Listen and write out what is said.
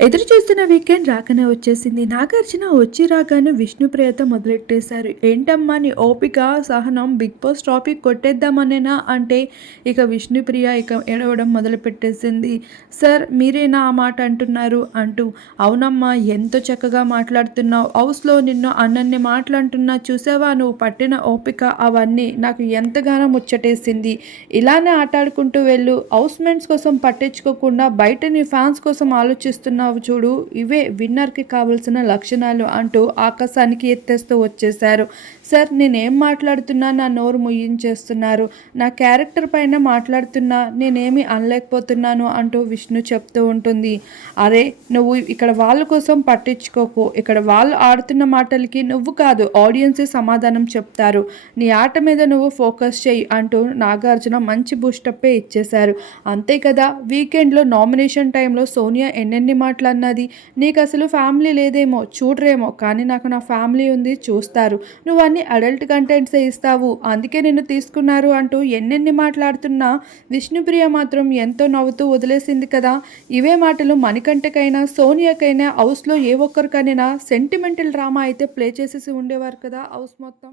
ఎదురు చూస్తున్న వీకెండ్ రాకనే వచ్చేసింది. నాగార్జున వచ్చి రాగానే విష్ణుప్రియతో మొదలెట్టేశారు. ఏంటమ్మా నీ ఓపిక సహనం బిగ్ బాస్ టాపిక్ కొట్టేద్దామనేనా? అంటే ఇక విష్ణుప్రియ ఇక ఏడవడం మొదలు పెట్టేసింది సార్ మీరేనా ఆ మాట అంటున్నారు? అంటూ అవునమ్మా ఎంతో చక్కగా మాట్లాడుతున్నావు. హౌస్లో నిన్ను అన్నన్ని మాట్లాడుతున్నా చూసావా? నువ్వు పట్టిన ఓపిక అవన్నీ నాకు ఎంతగానో ముచ్చటేసింది. ఇలానే ఆటాడుకుంటూ వెళ్ళు. హౌస్ మెంట్స్ కోసం పట్టించుకోకుండా బయట నీ ఫ్యాన్స్ కోసం ఆలోచిస్తున్నావు. చూడు. ఇవే విన్నర్కి కావలసిన లక్షణాలు అంటూ ఆకాశానికి ఎత్తేస్తూ వచ్చేశారు. సార్ నేనేం మాట్లాడుతున్నా నా నోరు ముయ్యించేస్తున్నారు. నా క్యారెక్టర్ పైన మాట్లాడుతున్నా నేనేమి అనలేకపోతున్నాను అంటూ విష్ణు చెప్తూ ఉంటుంది. అరే నువ్వు ఇక్కడ వాళ్ళ కోసం పట్టించుకోకు. ఇక్కడ వాళ్ళు ఆడుతున్న మాటలకి నువ్వు కాదు ఆడియన్సే సమాధానం చెప్తారు. నీ ఆట మీద నువ్వు ఫోకస్ చేయి అంటూ నాగార్జున మంచి బూస్టప్పే ఇచ్చేశారు. అంతే కదా వీకెండ్లో నామినేషన్ టైంలో సోనియా ఎన్నెన్ని మాటలు అన్నది నీకు అసలు ఫ్యామిలీ లేదేమో? చూడరేమో. కానీ నాకు నా ఫ్యామిలీ ఉంది చూస్తారు. నువ్వు అన్ని అడల్ట్ కంటెంట్సే ఇస్తావు. అందుకే నిన్ను తీసుకున్నారు అంటూ ఎన్నెన్ని మాట్లాడుతున్నా విష్ణుప్రియ మాత్రం ఎంతో నవ్వుతూ వదిలేసింది కదా. ఇవే మాటలు మణికంటకైనా సోనియాకైనా హౌస్లో ఏ ఒక్కరికైనా సెంటిమెంటల్ డ్రామా అయితే ప్లే చేసేసి ఉండేవారు కదా హౌస్ మొత్తం.